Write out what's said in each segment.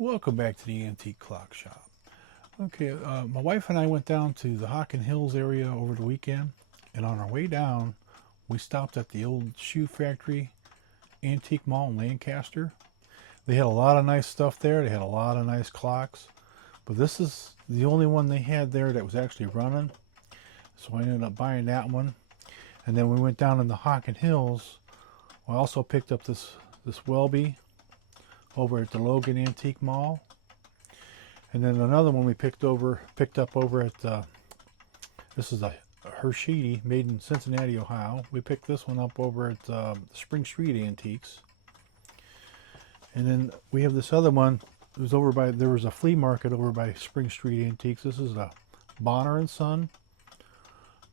Welcome back to the Antique Clock Shop. Okay, my wife and I went down to the Hocking Hills area over the weekend, and on our way down, we stopped at the old shoe factory antique mall in Lancaster. They had a lot of nice stuff there. They had a lot of nice clocks, but this is the only one they had there that was actually running. So I ended up buying that one, and then we went down in the Hocking Hills. I also picked up this Welby over at the Logan Antique Mall. And then another one we picked up over at this is a Hershey made in Cincinnati, Ohio. We picked this one up over at Spring Street Antiques. And then we have this other one. It was there was a flea market over by Spring Street Antiques. This is a Bonner and Son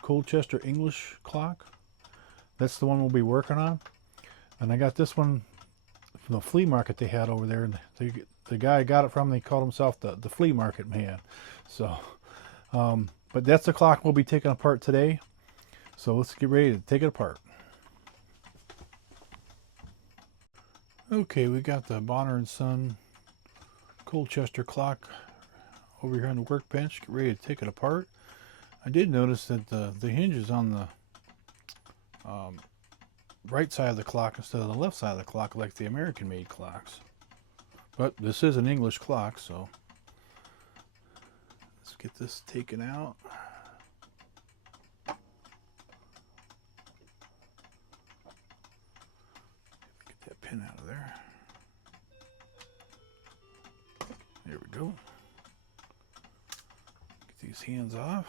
Colchester English clock. That's the one we'll be working on. And I got this one from the flea market they had over there, and the guy I got it from, he called himself the flea market man. So, but that's the clock we'll be taking apart today. So let's get ready to take it apart. Okay, we got the Bonner and Son Colchester clock over here on the workbench. Get ready to take it apart. I did notice that the hinge is on the right side of the clock instead of the left side of the clock like the American made clocks. But this is an English clock, so let's get this taken out. Get that pin out of there. There we go. Get these hands off.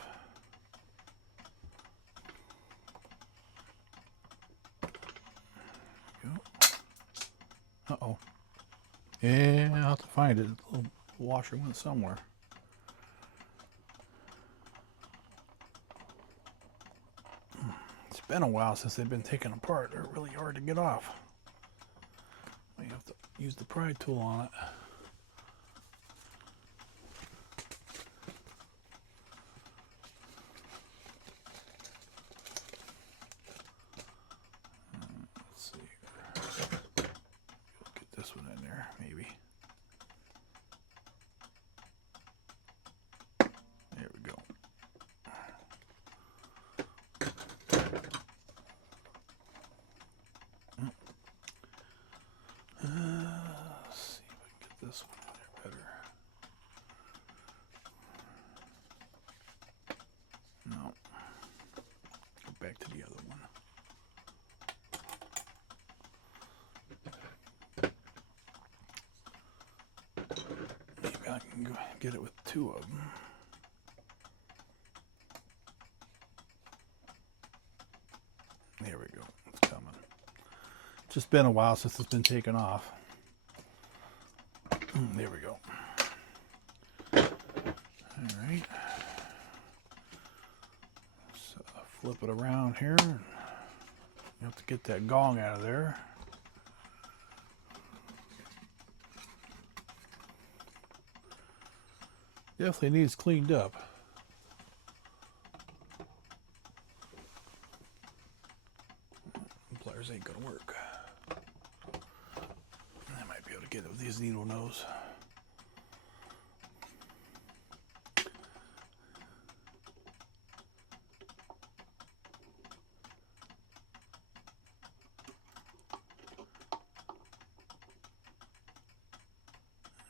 Uh-oh. Yeah, I'll have to find it. The little washer went somewhere. It's been a while since they've been taken apart. They're really hard to get off. You have to use the pry tool on it. Let's see here. Get this one in there, maybe. There we go. Let's see if I can get this one in there better. No. Go back to the other one. Maybe I can go get it with two of them. There we go. It's coming. Just been a while since it's been taken off. There we go. All right. So flip it around here. You have to get that gong out of there. Definitely needs cleaned up. Pliers ain't gonna work. I might be able to get it with these needle nose.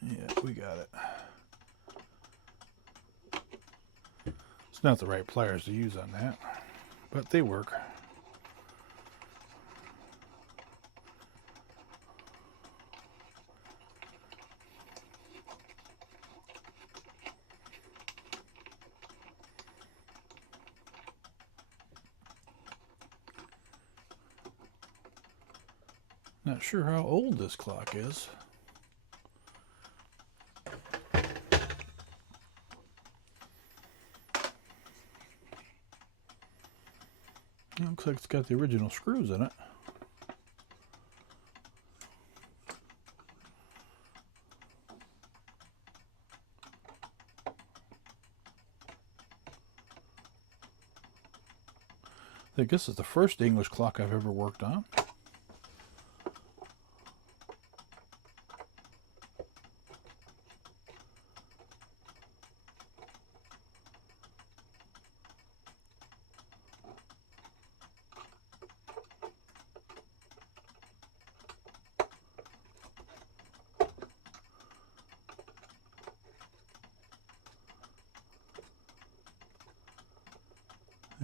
Yeah, we got it. It's not the right pliers to use on that, but they work. Not sure how old this clock is. It looks like it's got the original screws in it. I think this is the first English clock I've ever worked on.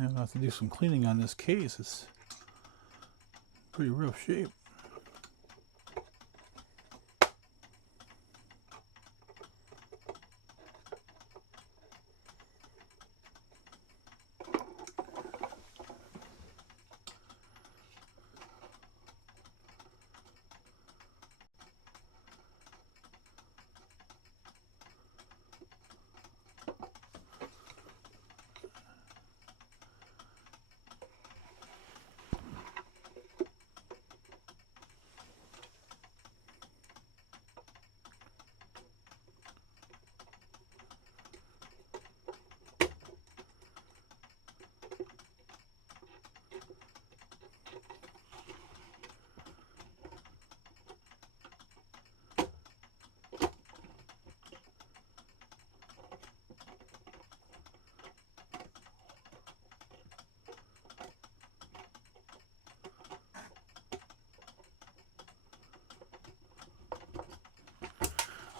I'm going to have to do some cleaning on this case. It's pretty rough shape.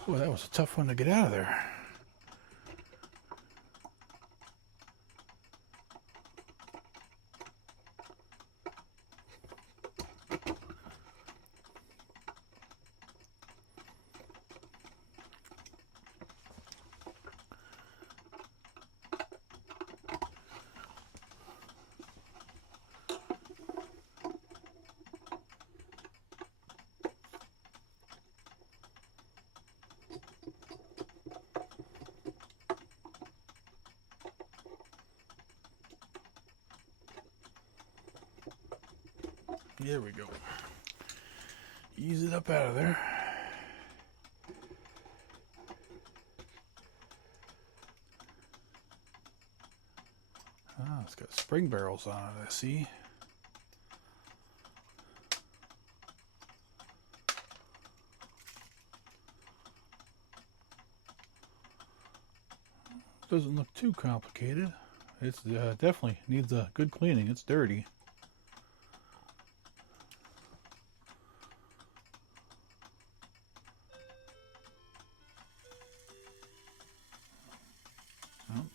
Boy, that was a tough one to get out of there. There we go. Ease it up out of there. Ah, it's got spring barrels on it, I see. Doesn't look too complicated. It's definitely needs a good cleaning. It's dirty. Well,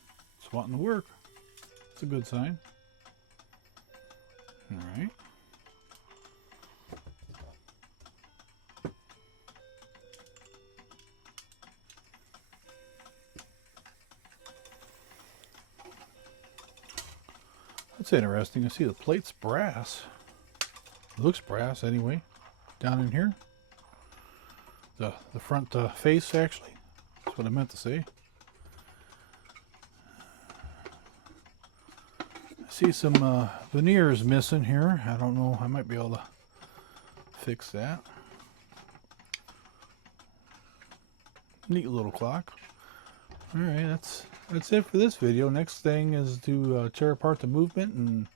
it's wanting to work. It's a good sign. All right. That's interesting. I see the plate's brass. It looks brass anyway. Down in here. The front face, actually. That's what I meant to say. I see some veneers missing here. I don't know. I might be able to fix that. Neat little clock. Alright, that's it for this video. Next thing is to tear apart the movement and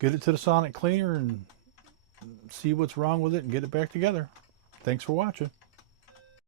get it to the sonic cleaner and see what's wrong with it and get it back together. Thanks for watching.